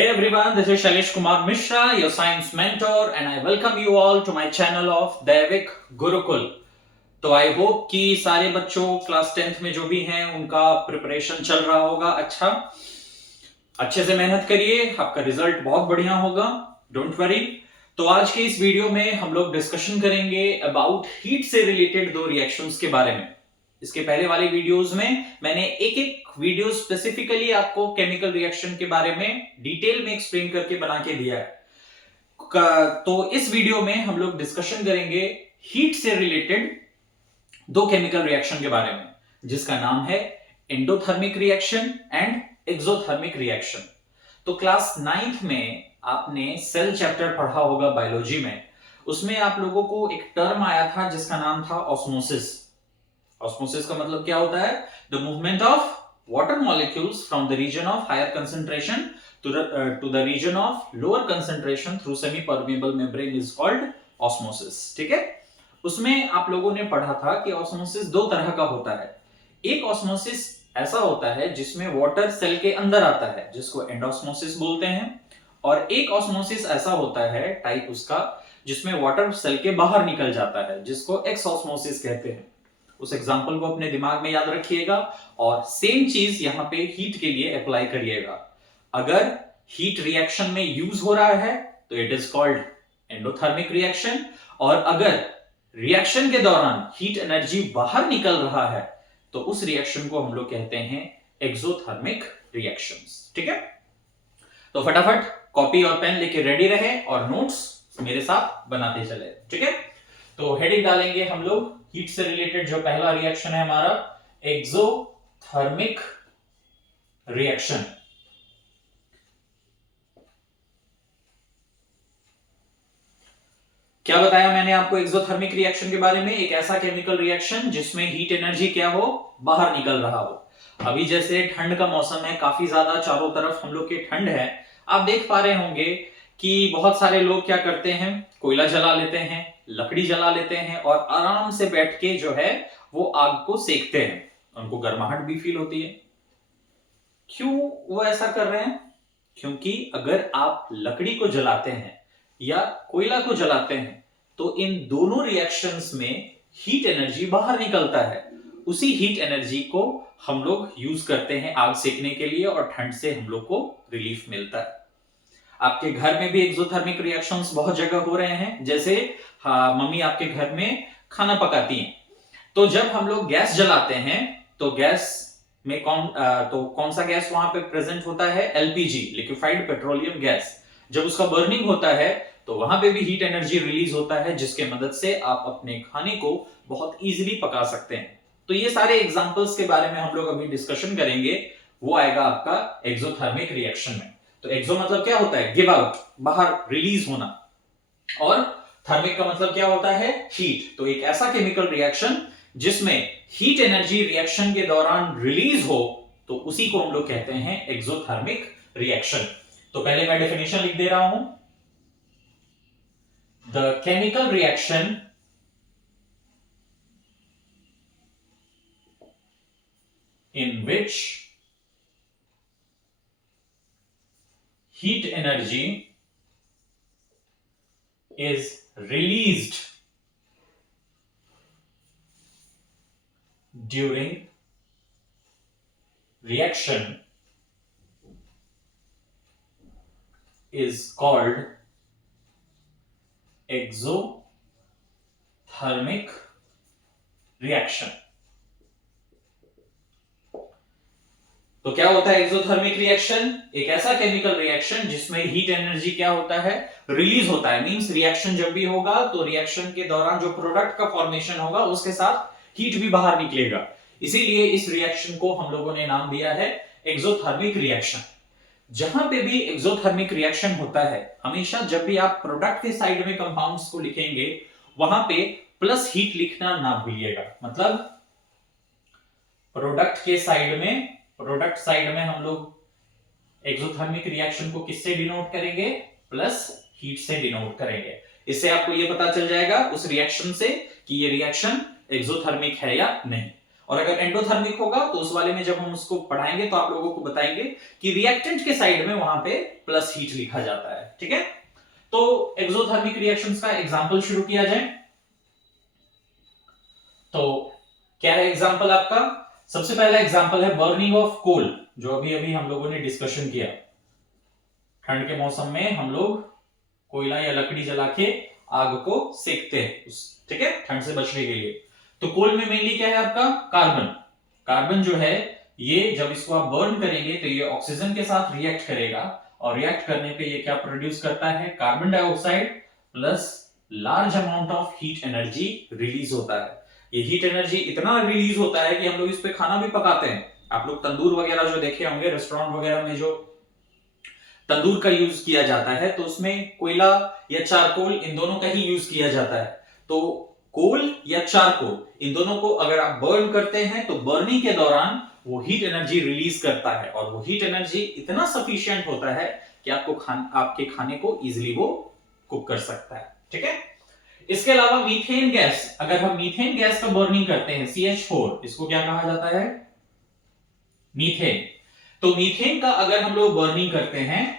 Hey everyone, this is Shailesh Kumar Mishra, your science mentor, and I welcome you all to my channel of Daivik Gurukul. तो I hope कि सारे बच्चों class 10th में जो भी हैं उनका प्रिपरेशन चल रहा होगा अच्छा, अच्छे से मेहनत करिए, आपका रिजल्ट बहुत बढ़िया होगा, डोंट वरी। तो आज के इस वीडियो में हम लोग डिस्कशन करेंगे अबाउट हीट से रिलेटेड दो रिएक्शंस के बारे में। इसके पहले वाले वीडियोस में मैंने एक एक वीडियो स्पेसिफिकली आपको केमिकल रिएक्शन के बारे में डिटेल में एक्सप्लेन करके बना के दिया है। तो इस वीडियो में हम लोग डिस्कशन करेंगे हीट से रिलेटेड दो केमिकल रिएक्शन के बारे में, जिसका नाम है endothermic reaction and exothermic reaction. तो क्लास 9th में आपने सेल चैप्टर पढ़ा होगा बायोलॉजी में, उसमें आप लोगों को एक टर्म आया था जिसका नाम था ऑस्मोसिस। ऑस्मोसिस का मतलब क्या होता है? The movement of water molecules from the region of higher concentration to the region of lower concentration through semi permeable membrane is called osmosis. ठीक है, उसमें आप लोगों ने पढ़ा था कि ऑस्मोसिस दो तरह का होता है। एक ऑस्मोसिस ऐसा होता है जिसमें वाटर सेल के अंदर आता है, जिसको एंडोस्मोसिस बोलते हैं, और एक ऑस्मोसिस ऐसा होता है टाइप उसका जिसमें वाटर सेल के बाहर निकल जाता है, जिसको एक्सऑस्मोसिस कहते हैं। उस एग्जांपल को अपने दिमाग में याद रखिएगा और सेम चीज यहां पे हीट के लिए अप्लाई करिएगा। अगर हीट रिएक्शन में यूज हो रहा है तो it is called endothermic reaction, और अगर रिएक्शन के दौरान हीट एनर्जी बाहर निकल रहा है तो उस रिएक्शन को हम लोग कहते हैं एक्सोथर्मिक रिएक्शंस। ठीक है, तो फटाफट कॉपी और पेन लेके रेडी रहे और नोट्स मेरे साथ बनाते चले। ठीक है, तो हेडिंग डालेंगे हम लोग हीट से रिलेटेड। जो पहला रिएक्शन है हमारा एक्सोथर्मिक रिएक्शन। क्या बताया मैंने आपको एक्सोथर्मिक रिएक्शन के बारे में? एक ऐसा केमिकल रिएक्शन जिसमें हीट एनर्जी क्या हो, बाहर निकल रहा हो। अभी जैसे ठंड का मौसम है, काफी ज्यादा चारों तरफ हम लोग के ठंड है, आप देख पा रहे होंगे कि बहुत सारे लोग क्या करते हैं, कोयला जला लेते हैं, लकड़ी जला लेते हैं और आराम से बैठ के जो है वो आग को सेकते हैं। उनको गर्माहट भी फील होती है। क्यों वो ऐसा कर रहे हैं? क्योंकि अगर आप लकड़ी को जलाते हैं या कोयला को जलाते हैं तो इन दोनों रिएक्शंस में हीट एनर्जी बाहर निकलता है। उसी हीट एनर्जी को हम लोग यूज करते हैं आग सेकने के लिए और ठंड से हम लोग को रिलीफ मिलता है। आपके घर में भी एक्सोथर्मिक रिएक्शंस बहुत जगह हो रहे हैं। जैसे मम्मी आपके घर में खाना पकाती हैं, तो जब हम लोग गैस जलाते हैं तो गैस में कौन सा गैस वहां पे प्रेजेंट होता है? LPG, liquefied petroleum gas. जब उसका बर्निंग होता है तो वहां पे भी हीट एनर्जी रिलीज होता है, जिसके मदद से आप अपने खाने को बहुत इजीली पका सकते हैं। तो ये सारे एग्जांपल्स के बारे में हम लोग अभी डिस्कशन करेंगे, वो आएगा आपका एक्सोथर्मिक रिएक्शन में। तो एक्सो मतलब क्या होता है? गिव आउट, बाहर रिलीज होना, और थर्मिक का मतलब क्या होता है? हीट। तो एक ऐसा केमिकल रिएक्शन जिसमें हीट एनर्जी रिएक्शन के दौरान रिलीज हो, तो उसी को हम लोग कहते हैं एक्सोथर्मिक रिएक्शन। तो पहले मैं डेफिनेशन लिख दे रहा हूं। The chemical reaction in which heat energy is released during reaction is called exothermic reaction। तो क्या होता है एक्सोथर्मिक रिएक्शन? एक ऐसा केमिकल रिएक्शन जिसमें हीट एनर्जी क्या होता है? रिलीज होता है। मींस रिएक्शन जब भी होगा तो रिएक्शन के दौरान जो प्रोडक्ट का फॉर्मेशन होगा उसके साथ हीट भी बाहर निकलेगा। इसीलिए इस रिएक्शन को हम लोगों ने नाम दिया है एक्सोथर्मिक रिएक्शन। जहां पे भी एक्सोथर्मिक रिएक्शन होता है, हमेशा जब भी आप प्रोडक्ट के साइड में कंपाउंड्स को लिखेंगे वहां पे प्लस हीट लिखना ना भूलिएगा। मतलब प्रोडक्ट साइड में हम लोग एक्सोथर्मिक रिएक्शन को किससे डिनोट करेंगे? प्लस हीट से डिनोट करेंगे। इससे आपको यह पता चल जाएगा उस रिएक्शन से कि ये रिएक्शन एक्सोथर्मिक है या नहीं। और अगर एंडोथर्मिक होगा तो उस वाले में जब हम उसको पढ़ाएंगे तो आप लोगों को बताएंगे कि रिएक्टेंट के साइड में वहां पे प्लस हीट लिखा जाता है। ठीक है, तो एक्सोथर्मिक रिएक्शंस का एग्जांपल शुरू किया जाए। तो क्या है एग्जांपल आपका? सबसे पहला एग्जांपल है बर्निंग ऑफ कोल, जो अभी अभी हम लोगों ने डिस्कशन किया। ठंड के मौसम में हम लोग कोयला या लकड़ी जला के आग को सेकते हैं, ठीक है, ठंड से बचने के लिए। तो कोल में मेनली क्या है आपका? कार्बन। कार्बन जो है ये जब इसको आप बर्न करेंगे तो ये ऑक्सीजन के साथ रिएक्ट करेगा, और रिएक्ट करने पे ये क्या प्रोड्यूस करता है? Carbon dioxide plus large amount of heat energy release होता है। ये हीट एनर्जी इतना रिलीज होता है कि हम लोग इस पे खाना भी पकाते हैं। आप लोग तंदूर वगैरह जो देखे होंगे रेस्टोरेंट वगैरह में, जो तंदूर का यूज किया जाता है तो उसमें कोयला या चारकोल इन दोनों का ही यूज किया जाता है। तो कोल या चारकोल इन दोनों को अगर आप बर्न करते हैं तो बर्निंग के दौरान वो हीट एनर्जी रिलीज करता है, और वो हीट एनर्जी इतना सफिशिएंट होता है कि आपके खाने को इजीली वो कुक कर सकता है। ठीक है, इसके अलावा मीथेन गैस, अगर हम मीथेन गैस का बर्निंग करते हैं CH4, इसको क्या कहा जाता है? मीथेन। तो मीथेन का अगर हम लोग बर्निंग करते हैं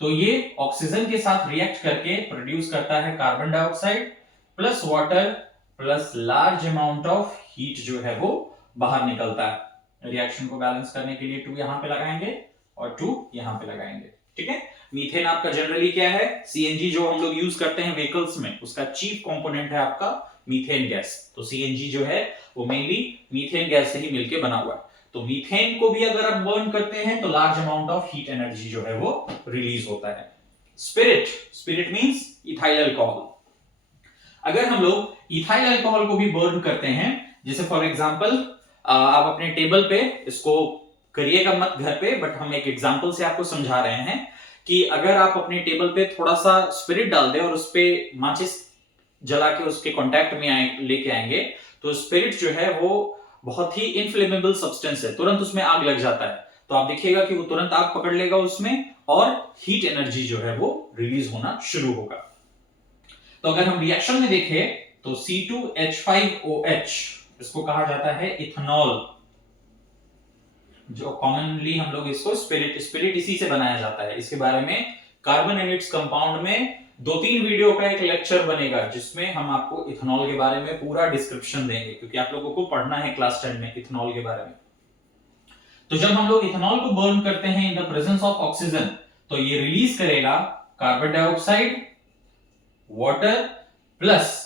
तो ये ऑक्सीजन के साथ रिएक्ट करके प्रोड्यूस करता है carbon dioxide plus water plus large amount of heat जो है वो बाहर निकलता है। रिएक्शन को बैलेंस करने के लिए 2 यहां पे लगाएंगे और 2 यहां पे लगाएंगे। ठीक है, मीथेन आपका जनरली क्या है? सीएनजी जो हम लोग यूज करते हैं व्हीकल्स में, उसका चीफ कंपोनेंट है आपका मीथेन गैस। तो सीएनजी जो है वो मेनली मीथेन गैस से ही मिलकर बना हुआ है। तो मीथेन को भी अगर आप बर्न करते हैं तो large amount of heat energy जो है वो रिलीज होता है। Spirit, spirit means ethyl alcohol. अगर हम लोग इथाइल अल्कोहल को भी बर्न करते हैं, जैसे फॉर एग्जांपल आप अपने टेबल पे, इसको करिएगा मत घर पे, बट हम एक एग्जांपल से आपको समझा रहे हैं कि अगर आप अपने टेबल पे थोड़ा सा स्पिरिट डाल दें और उस पे माचिस जला के उसके कांटेक्ट में लेके आएंगे, तो स्पिरिट जो है वो बहुत ही इनफ्लेमेबल सब्सटेंस है, तुरंत उसमें आग लग जाता है। तो आप देखिएगा कि वो तुरंत आग पकड़ लेगा उसमें, और हीट एनर्जी जो है वो रिलीज होना शुरू होगा। तो अगर हम रिएक्शन में देखें तो C2H5OH, इसको कहा जाता है इथेनॉल, जो कॉमनली हम लोग इसको स्पिरिट इसी से बनाया जाता है। इसके बारे में कार्बन एंड इट्स कंपाउंड में 2-3 वीडियो का एक लेक्चर बनेगा जिसमें हम आपको इथेनॉल के बारे में पूरा डिस्क्रिप्शन देंगे, क्योंकि आप लोगों को पढ़ना है क्लास 10 में इथेनॉल के बारे में। तो जब हम लोग इथेनॉल को बर्न करते हैं in the presence of oxygen, तो ये रिलीज करेगा carbon dioxide, water plus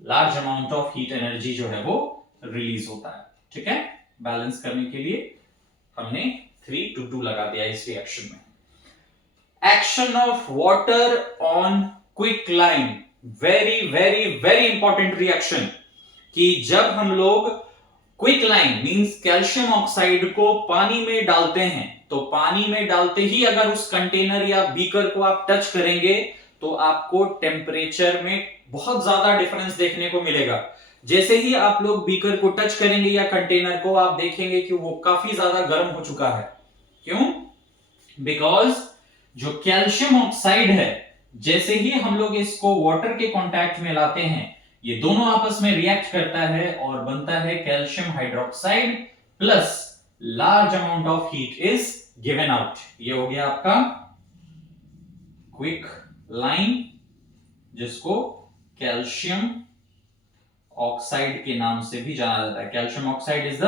large amount of heat energy जो है वो रिलीज होता है। ठीक है, बैलेंस करने के लिए हमने 3 to 2 लगा दिया इस रिएक्शन में। Action of water on quicklime, very very very important reaction, कि जब हम लोग क्विकलाइन मींस कैल्शियम ऑक्साइड को पानी में डालते हैं, तो पानी में डालते ही अगर उस कंटेनर या बीकर को आप टच करेंगे तो आपको टेम्परेचर में बहुत ज्यादा डिफरेंस देखने को मिलेगा। जैसे ही आप लोग बीकर को टच करेंगे या कंटेनर को, आप देखेंगे कि वो काफी ज्यादा गर्म हो चुका है। क्यों? बिकॉज जो कैल्शियम ऑक्साइड है, जैसे ही हम लोग इसको वाटर के कांटेक्ट में लाते हैं, ये दोनों आपस में रिएक्ट करता है और बनता है calcium hydroxide plus large amount of heat is given out. ये हो गया आपका क्विक लाइन, जिसको कैल्शियम ऑक्साइड के नाम से भी जाना जाता है। Calcium oxide is the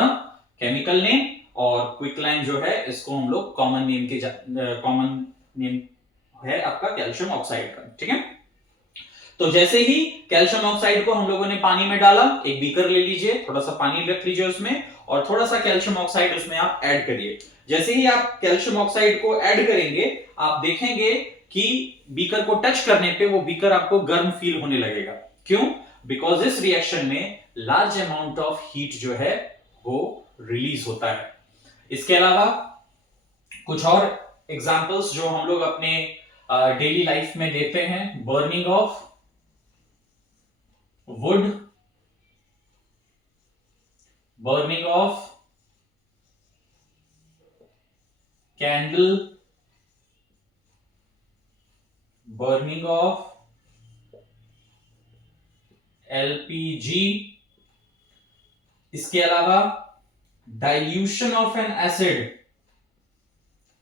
chemical name, और क्विकलाइन जो है इसको हम लोग कॉमन नेम है आपका कैल्शियम ऑक्साइड का। ठीक है, तो जैसे ही कैल्शियम ऑक्साइड को हम लोगों ने पानी में डाला, एक बीकर ले लीजिए, थोड़ा सा पानी रख लीजिए उसमें, और थोड़ा सा कैल्शियम ऑक्साइड उसमें आप ऐड करिए। जैसे ही आप कैल्शियम ऑक्साइड को ऐड करेंगे, आप देखेंगे कि बीकर को टच करने पे वो बीकर आपको गर्म फील होने लगेगा। क्यों? बिकॉज इस रिएक्शन में लार्ज अमाउंट ऑफ हीट जो है वो रिलीज होता है। इसके अलावा कुछ और एग्जांपल्स जो हम लोग अपने डेली लाइफ में देखते हैं, burning of would, burning of candle, burning of LPG। इसके अलावा dilution of N acid,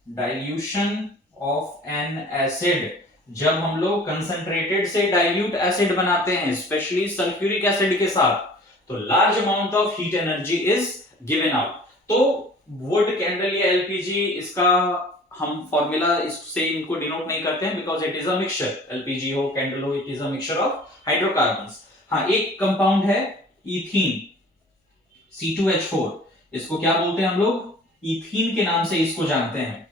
dilution of N acid, जब हम लोग कंसंट्रेटेड से डाइल्यूट एसिड बनाते हैं, स्पेशली सल्फ्यूरिक एसिड के साथ, तो large amount of heat energy is given out. तो वुड, कैंडल या एलपीजी, इसका हम फॉर्मूला इससे इनको डिनोट नहीं करते हैं because it is a mixture. LPG हो, कैंडल हो, it is a mixture of hydrocarbons. हाँ, एक कंपाउंड है इथीन, C2H4, इसको क्या बोलते हैं हम लोग? इथीन के नाम से इसको जानते हैं।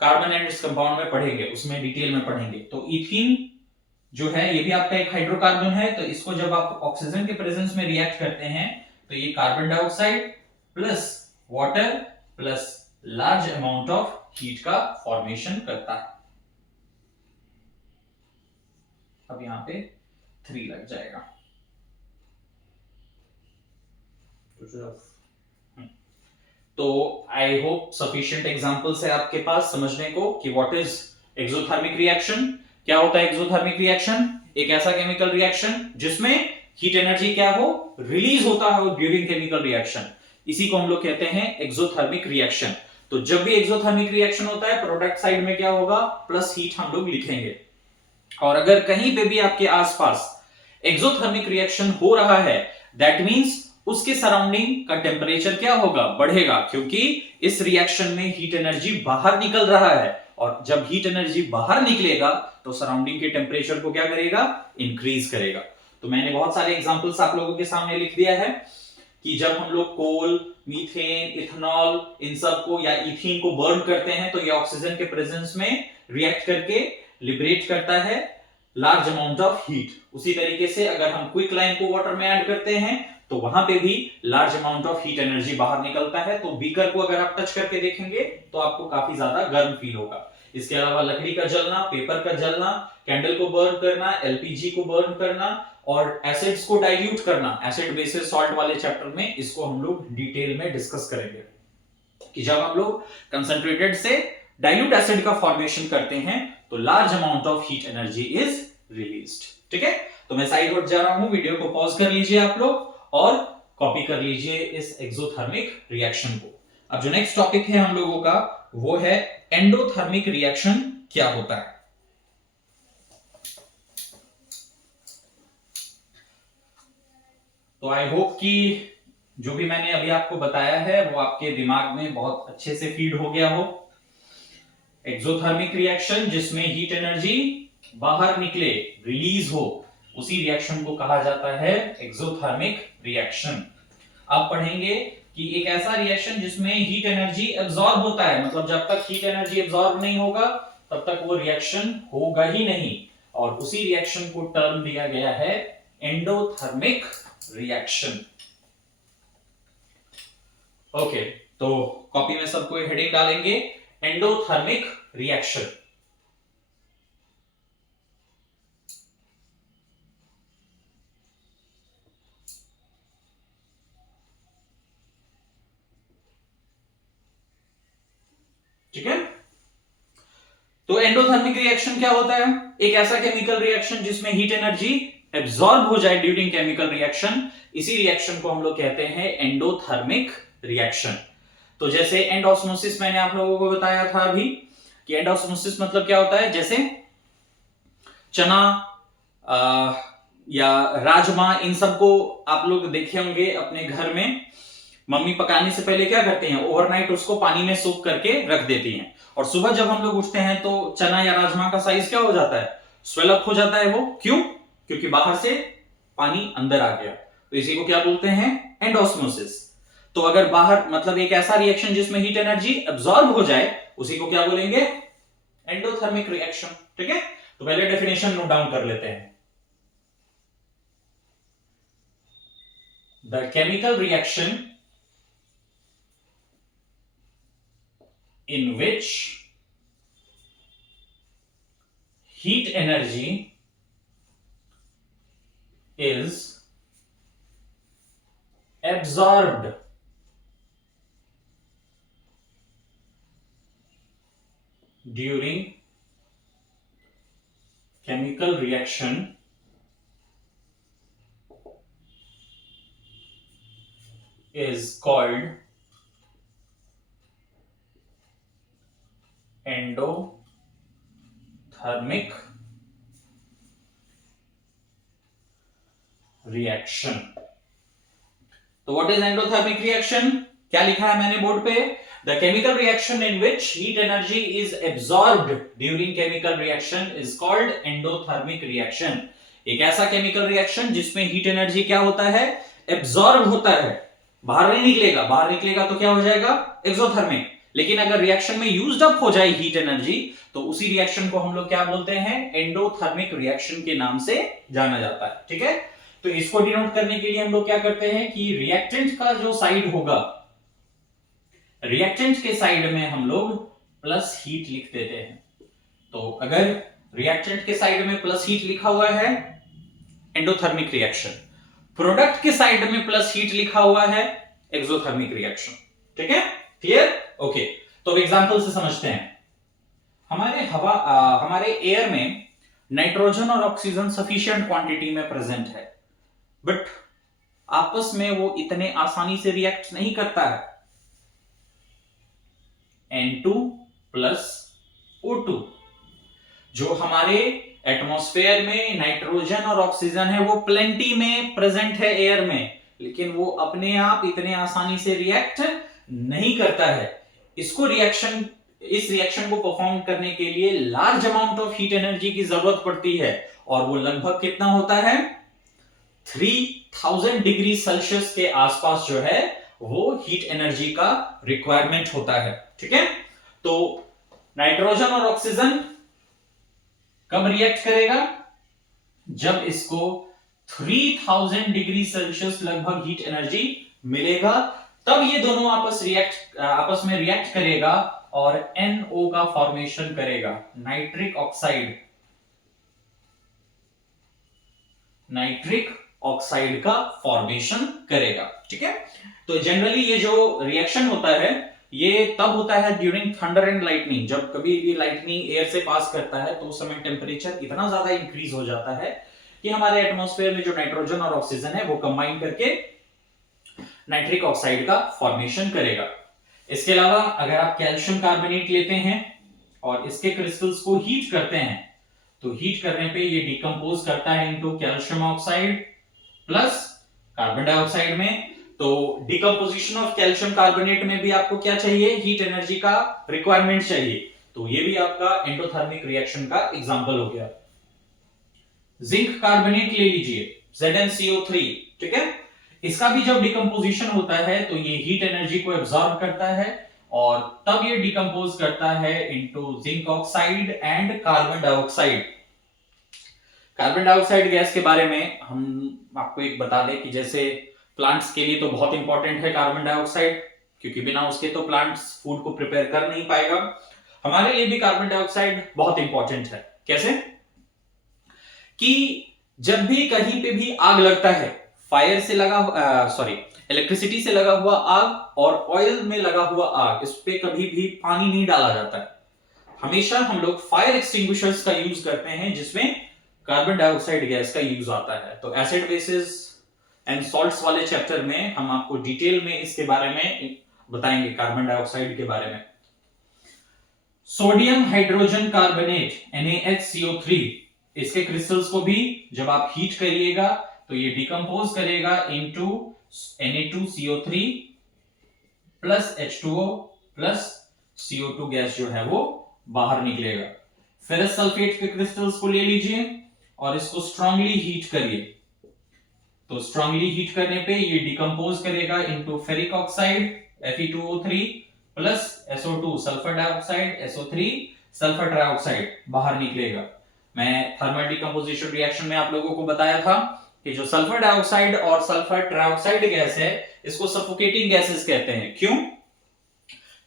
कार्बन एंड इस कंपाउंड में पढ़ेंगे, उसमें डिटेल में पढ़ेंगे। तो इथीन जो है ये भी आपका एक हाइड्रोकार्बन है। तो इसको जब आप ऑक्सीजन के प्रेजेंस में रिएक्ट करते हैं तो ये carbon dioxide plus water plus large amount of heat का फॉर्मेशन करता है। अब यहां पे 3 लग जाएगा। तो आई होप सफिशिएंट एग्जांपल्स है आपके पास समझने को कि व्हाट इज एक्सोथर्मिक रिएक्शन। क्या होता है एक्सोथर्मिक रिएक्शन? एक ऐसा केमिकल रिएक्शन जिसमें हीट एनर्जी क्या हो, रिलीज होता है ड्यूरिंग केमिकल रिएक्शन, इसी को हम लोग कहते हैं एक्सोथर्मिक रिएक्शन। तो जब भी एक्सोथर्मिक रिएक्शन होता है, प्रोडक्ट साइड में क्या होगा, प्लस हीट हम लोग लिखेंगे। और अगर कहीं पे भी आपके आसपास एक्सोथर्मिक रिएक्शन हो रहा है, दैट मींस उसके सराउंडिंग का टेम्परेचर क्या होगा, बढ़ेगा, क्योंकि इस रिएक्शन में हीट एनर्जी बाहर निकल रहा है। और जब हीट एनर्जी बाहर निकलेगा तो सराउंडिंग के टेम्परेचर को क्या करेगा, इंक्रीज करेगा। तो मैंने बहुत सारे एग्जांपल्स आप लोगों के सामने लिख दिया है कि जब हम लोग कोल, मीथेन, इथेनॉल, इन सब को या इथीन को बर्न करते हैं तो ये ऑक्सीजन के प्रेजेंस में रिएक्ट करके लिबरेट करता है लार्ज अमाउंट ऑफ हीट। उसी तरीके से अगर हम क्विक लाइन को वाटर में ऐड करते हैं तो वहां पे भी large amount of heat energy बाहर निकलता है। तो बीकर को अगर आप टच करके देखेंगे तो आपको काफी ज्यादा गर्म फील होगा। इसके अलावा लकड़ी का जलना, पेपर का जलना, कैंडल को बर्न करना, एलपीजी को बर्न करना और एसिड्स को डाइल्यूट करना, एसिड बेसिस सॉल्ट वाले चैप्टर में इसको हम लोग डिटेल में डिस्कस करेंगे कि जब हम लोग कंसंट्रेटेड से डाइल्यूट एसिड का फॉर्मेशन करते हैं तो large amount of heat energy is released. ठीक है, तो मैं साइड हट जा रहा हूं, वीडियो को पॉज कर लीजिए आप लोग और कॉपी कर लीजिए इस एक्सोथर्मिक रिएक्शन को। अब जो नेक्स्ट टॉपिक है हम लोगों का वो है एंडोथर्मिक रिएक्शन क्या होता है। तो आई होप कि जो भी मैंने अभी आपको बताया है वो आपके दिमाग में बहुत अच्छे से फीड हो गया हो। एक्सोथर्मिक रिएक्शन जिसमें हीट एनर्जी बाहर निकले, रिलीज हो, उसी रिएक्शन को कहा जाता है एक्सोथर्मिक रिएक्शन। आप पढ़ेंगे कि एक ऐसा रिएक्शन जिसमें हीट एनर्जी एब्जॉर्ब होता है, मतलब जब तक हीट एनर्जी एब्जॉर्ब नहीं होगा तब तक वो रिएक्शन होगा ही नहीं, और उसी रिएक्शन को टर्म दिया गया है एंडोथर्मिक रिएक्शन। ओके, तो कॉपी में सबको हेडिंग डालेंगे एंडोथर्मिक रिएक्शन। ठीक है, तो एंडोथर्मिक रिएक्शन क्या होता है? एक ऐसा केमिकल रिएक्शन जिसमें हीट एनर्जी एब्जॉर्ब हो जाए ड्यूरिंग केमिकल रिएक्शन, इसी रिएक्शन को हम लोग कहते हैं एंडोथर्मिक रिएक्शन। तो जैसे एंड ऑस्मोसिस मैंने आप लोगों को बताया था अभी कि एंड ऑस्मोसिस मतलब क्या होता है, जैसे चना या राजमा, इन सबको आप लोग देखे होंगे अपने घर में, मम्मी पकाने से पहले क्या करते हैं, ओवरनाइट उसको पानी में सोख करके रख देती हैं, और सुबह जब हम लोग उठते हैं तो चना या राजमा का साइज क्या हो जाता है, स्वेल अप हो जाता है। वो क्यों? क्योंकि बाहर से पानी अंदर आ गया। तो इसी को क्या बोलते हैं, एंडोस्मोसिस। तो अगर बाहर मतलब एक ऐसा रिएक्शन जिसमें हीट एनर्जी एब्जॉर्ब हो जाए, उसी को क्या बोलेंगे, एंडोथर्मिक रिएक्शन। ठीक है, तो पहले डेफिनेशन नोट डाउन कर लेते हैं। The chemical reaction in which heat energy is absorbed during chemical reaction is called endothermic reaction. तो व्हाट इज एंडोथर्मिक रिएक्शन? क्या लिखा है मैंने बोर्ड पे? The chemical reaction in which heat energy is absorbed during chemical reaction is called endothermic reaction. एक ऐसा chemical reaction जिसमें heat energy क्या होता है? एब्सॉर्ब होता है, बाहर नहीं निकलेगा। बाहर निकलेगा तो क्या हो जाएगा? एक्सोथर्मिक। लेकिन अगर रिएक्शन में यूज्ड अप हो जाए हीट एनर्जी तो उसी रिएक्शन को हम लोग क्या बोलते हैं? एंडोथर्मिक रिएक्शन के नाम से जाना जाता है। ठीक है, तो इसको डिनोट करने के लिए हम लोग क्या करते हैं कि रिएक्टेंट का जो साइड होगा, रिएक्टेंट के साइड में हम लोग प्लस हीट लिख देते हैं। तो अगर रिएक्टेंट के साइड में प्लस हीट लिखा हुआ है, एंडोथर्मिक रिएक्शन। प्रोडक्ट के साइड में प्लस हीट लिखा हुआ है, एक्सोथर्मिक रिएक्शन। ठीक है, क्लियर? ओके, तो अब एग्जांपल से समझते हैं। हमारे एयर में नाइट्रोजन और ऑक्सीजन सफिशिएंट क्वांटिटी में प्रेजेंट है, बट आपस में वो इतने आसानी से रिएक्ट नहीं करता है। N2 प्लस O2, जो हमारे एटमॉस्फेयर में नाइट्रोजन और ऑक्सीजन है वो प्लेंटी में प्रेजेंट है एयर में, लेकिन वो अपने आप इतने आसानी से रिएक्ट नहीं करता है। इस रिएक्शन को परफॉर्म करने के लिए large amount of heat energy की जरूरत पड़ती है, और वो लगभग कितना होता है? 3000 डिग्री सेल्सियस के आसपास जो है वो हीट एनर्जी का रिक्वायरमेंट होता है। ठीक है, तो नाइट्रोजन और ऑक्सीजन कब रिएक्ट करेगा? जब इसको 3000 डिग्री सेल्सियस लगभग हीट एनर्जी मिलेगा, तब ये दोनों आपस में रिएक्ट करेगा और NO का फॉर्मेशन करेगा, नाइट्रिक ऑक्साइड का फॉर्मेशन करेगा। ठीक है, तो जनरली ये जो रिएक्शन होता है ये तब होता है ड्यूरिंग थंडर एंड लाइटनिंग। जब कभी भी लाइटनिंग एयर से पास करता है तो उस समय टेम्परेचर इतना ज्यादा इंक्रीज हो जाता है कि हमारे एटमॉस्फेयर में जो नाइट्रोजन और ऑक्सीजन है वो कंबाइन करके नाइट्रिक ऑक्साइड का फॉर्मेशन करेगा। इसके अलावा अगर आप कैल्शियम कार्बोनेट लेते हैं और इसके क्रिस्टल्स को हीट करते हैं तो हीट करने पे ये डिकम्पोज करता है into calcium oxide plus carbon dioxide में। तो डिकम्पोजिशन ऑफ कैल्शियम कार्बोनेट में भी आपको क्या चाहिए? हीट एनर्जी का रिक्वायरमेंट चाहिए। तो ये भी आपका एंडोथर्मिक रिएक्शन का एग्जांपल हो गया। जिंक कार्बोनेट ले लीजिए, ZnCO3। ठीक है, इसका भी जब डिकम्पोजिशन होता है तो ये हीट एनर्जी को एब्सॉर्ब करता है और तब ये डिकम्पोज करता है into zinc oxide and carbon dioxide. Carbon dioxide gas के बारे में हम आपको एक बता दें कि जैसे प्लांट्स के लिए तो बहुत इंपॉर्टेंट है कार्बन डाइऑक्साइड, क्योंकि बिना उसके तो प्लांट्स फूड को प्रिपेयर कर नहीं पाएगा। हमारे लिए भी कार्बन डाइऑक्साइड बहुत इंपॉर्टेंट है। कैसे? कि जब भी कहीं पे भी आग लगता है, इलेक्ट्रिसिटी से लगा हुआ आग और ऑयल में लगा हुआ आग, इस पे कभी भी पानी नहीं डाला जाता है। हमेशा हम लोग फायर एक्सटिंग्विशर्स का यूज करते हैं जिसमें कार्बन डाइऑक्साइड गैस का यूज आता है। तो एसिड बेसिस एंड सॉल्ट्स वाले चैप्टर में हम आपको डिटेल में इसके बारे में बताएंगे, कार्बन डाइऑक्साइड के बारे में। सोडियम हाइड्रोजन कार्बोनेट NaHCO3, इसके क्रिस्टल्स को भी जब आप हीट करिएगा तो ये डिकम्पोज करेगा into Na2CO3 plus H2O plus CO2 gas जो है वो बाहर निकलेगा। फेरस सल्फेट के क्रिस्टल्स को ले लीजिए और इसको स्ट्रांगली हीट करिए। तो स्ट्रांगली हीट करने पे ये डिकम्पोज करेगा into ferric oxide Fe2O3 plus SO2 sulphur dioxide, SO3 sulphur trioxide बाहर निकलेगा। मैं थर्मल डिकम्पोजिशन रिएक्शन में आप लोगों को बताया था कि जो सल्फर डाइऑक्साइड और सल्फर ट्राइऑक्साइड गैस है इसको सफोकेटिंग गैसेस कहते हैं। क्यों?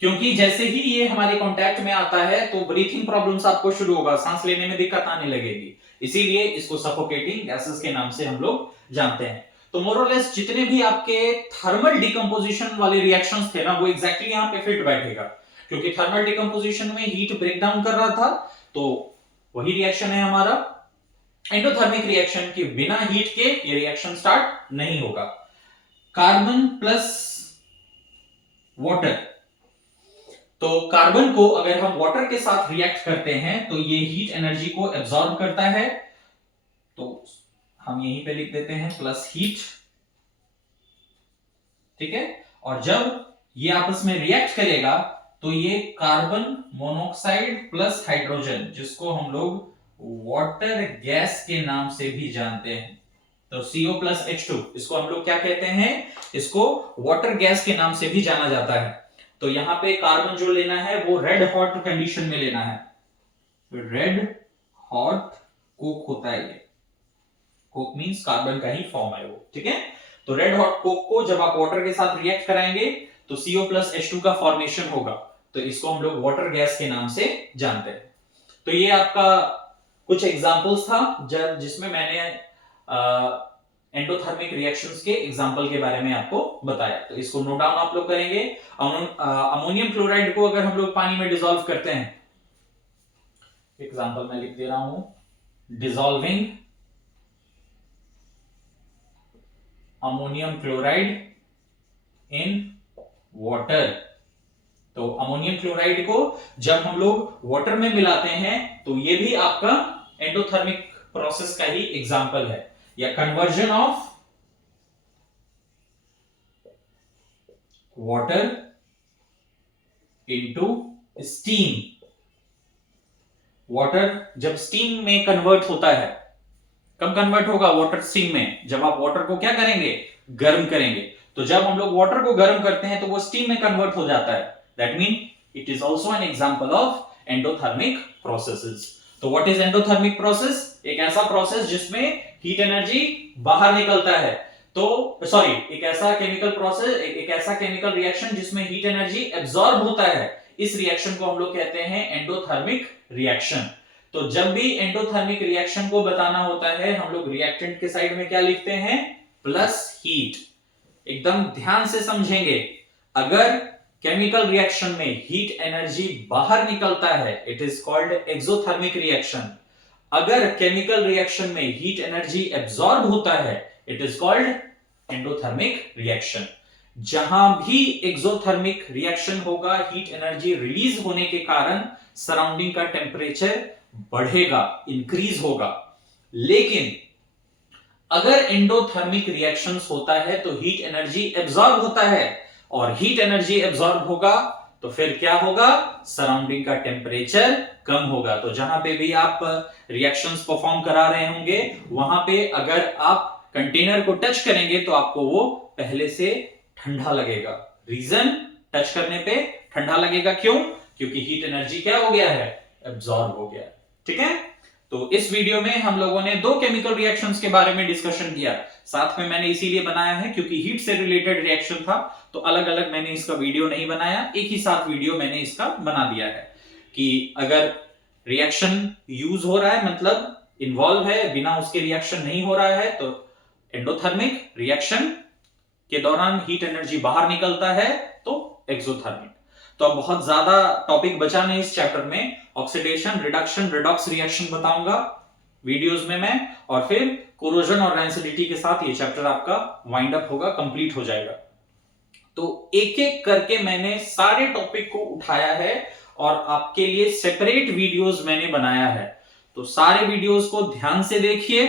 क्योंकि जैसे ही ये हमारे कांटेक्ट में आता है तो ब्रीथिंग प्रॉब्लम्स आपको शुरू होगा, सांस लेने में दिक्कत आने लगेगी, इसीलिए इसको सफोकेटिंग गैसेस के नाम से हम लोग जानते हैं। तो मोर और लेस जितने भी आपके थर्मल डिकम्पोजिशन वाले रिएक्शंस थे ना वो एग्जैक्टली यहां पे फिट बैठेगा, क्योंकि थर्मल डिकम्पोजिशन में हीट ब्रेक डाउन कर रहा था, तो वही रिएक्शन है हमारा एंडोथर्मिक रिएक्शन के बिना हीट के ये रिएक्शन स्टार्ट नहीं होगा। कार्बन प्लस वाटर, तो कार्बन को अगर हम वाटर के साथ रिएक्ट करते हैं तो ये हीट एनर्जी को एब्सॉर्ब करता है, तो हम यहीं पे लिख देते हैं प्लस हीट, ठीक है। और जब ये आपस में रिएक्ट करेगा तो ये कार्बन मोनोऑक्साइड प्लस हाइड्रोजन, जिसको हम लोग वाटर गैस के नाम से भी जानते हैं, तो CO प्लस H2, इसको हम लोग क्या कहते हैं, इसको वाटर गैस के नाम से भी जाना जाता है। तो यहां पे कार्बन जो लेना है वो रेड हॉट कंडीशन में लेना है, रेड हॉट कोक होता है ये, कोक मींस कार्बन का ही फॉर्म है वो, ठीक है। तो रेड हॉट कोक को जब आप वाटर के साथ रिएक्ट कराएंगे तो CO प्लस H2 का फॉर्मेशन होगा, तो इसको हम लोग वाटर गैस के नाम से जानते हैं। तो ये आपका कुछ एग्जांपल्स था जिसमें मैंने एंडोथर्मिक रिएक्शंस के एग्जांपल के बारे में आपको बताया, तो इसको नोट डाउन आप लोग करेंगे। अमोनियम क्लोराइड को अगर हम लोग पानी में डिसॉल्व करते हैं, एग्जांपल मैं लिख दे रहा हूं, dissolving ammonium chloride in water. तो अमोनियम क्लोराइड को जब हम लोग वाटर में मिलाते हैं तो ये भी आपका एंडोथर्मिक प्रोसेस का ही एग्जांपल है, या conversion of water into steam. Water जब स्टीम में कन्वर्ट होता है, कब कन्वर्ट होगा, वाटर स्टीम में, जब आप वाटर को क्या करेंगे, गर्म करेंगे। तो जब हम लोग वाटर को गर्म करते हैं तो वो स्टीम में कन्वर्ट हो जाता है, that mean it is also an example of endothermic processes. तो व्हाट इज एंडोथर्मिक प्रोसेस, एक ऐसा प्रोसेस जिसमें हीट एनर्जी बाहर निकलता है, तो सॉरी, एक ऐसा केमिकल प्रोसेस, एक ऐसा केमिकल रिएक्शन जिसमें हीट एनर्जी एब्सॉर्ब होता है, इस रिएक्शन को हम लोग कहते हैं एंडोथर्मिक रिएक्शन। तो जब भी एंडोथर्मिक रिएक्शन को बताना होता है हम लोग रिएक्टेंट के साइड में क्या लिखते हैं, प्लस हीट। एकदम ध्यान से समझेंगे, अगर केमिकल रिएक्शन में हीट एनर्जी बाहर निकलता है it is called exothermic reaction, अगर केमिकल रिएक्शन में हीट एनर्जी एब्सॉर्ब होता है it is called endothermic reaction. जहां भी एक्सोथर्मिक रिएक्शन होगा हीट एनर्जी रिलीज होने के कारण सराउंडिंग का टेम्परेचर बढ़ेगा, इंक्रीज होगा। लेकिन अगर एंडोथर्मिक रिएक्शंस होता है तो हीट एनर्जी एब्सॉर्ब होता है, और हीट एनर्जी एब्सॉर्ब होगा तो फिर क्या होगा, सराउंडिंग का टेम्परेचर कम होगा। तो जहां पे भी आप रिएक्शंस परफॉर्म करा रहे होंगे वहां पे अगर आप कंटेनर को टच करेंगे तो आपको वो पहले से ठंडा लगेगा। रीजन, टच करने पे ठंडा लगेगा, क्यों, क्योंकि हीट एनर्जी क्या हो गया है, एब्सॉर्ब हो गया, ठीक है। तो इस वीडियो में हम लोगों ने दो केमिकल रिएक्शंस के बारे में डिस्कशन किया, साथ में मैंने इसीलिए बनाया है क्योंकि हीट से रिलेटेड रिएक्शन था, तो अलग अलग मैंने इसका वीडियो नहीं बनाया, एक ही साथ वीडियो मैंने इसका बना दिया है कि अगर रिएक्शन यूज हो रहा है मतलब इन्वॉल्व है, बिना उसके रिएक्शन नहीं हो रहा है, तो एंडोथर्मिक रिएक्शन के दौरान हीट एनर्जी बाहर निकलता है तो एक्सोथर्मिक। तो अब बहुत ज्यादा टॉपिक बचा नहीं इस चैप्टर में, ऑक्सीडेशन, रिडक्शन, रिडॉक्स रिएक्शन बताऊंगा वीडियोस में मैं, और फिर कोरोजन और रैंसिडिटी के साथ ये चैप्टर आपका वाइंड अप होगा, कंप्लीट हो जाएगा। तो एक एक करके मैंने सारे टॉपिक को उठाया है और आपके लिए सेपरेट वीडियोस मैंने बनाया है, तो सारे वीडियोस को ध्यान से देखिए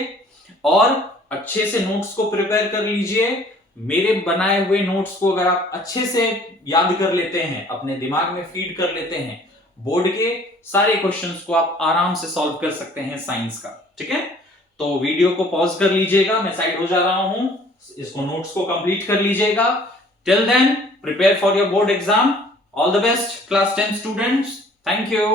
और अच्छे से नोट्स को प्रिपेयर कर लीजिए। मेरे बनाए हुए नोट्स को अगर आप अच्छे से याद कर लेते हैं, अपने दिमाग में फीड कर लेते हैं, बोर्ड के सारे क्वेश्चंस को आप आराम से सॉल्व कर सकते हैं साइंस का, ठीक है। तो वीडियो को पॉज कर लीजिएगा, मैं साइड हो जा रहा हूं, इसको नोट्स को कंप्लीट कर लीजिएगा। Till then prepare for your board exam. All the best class 10 students, thank you.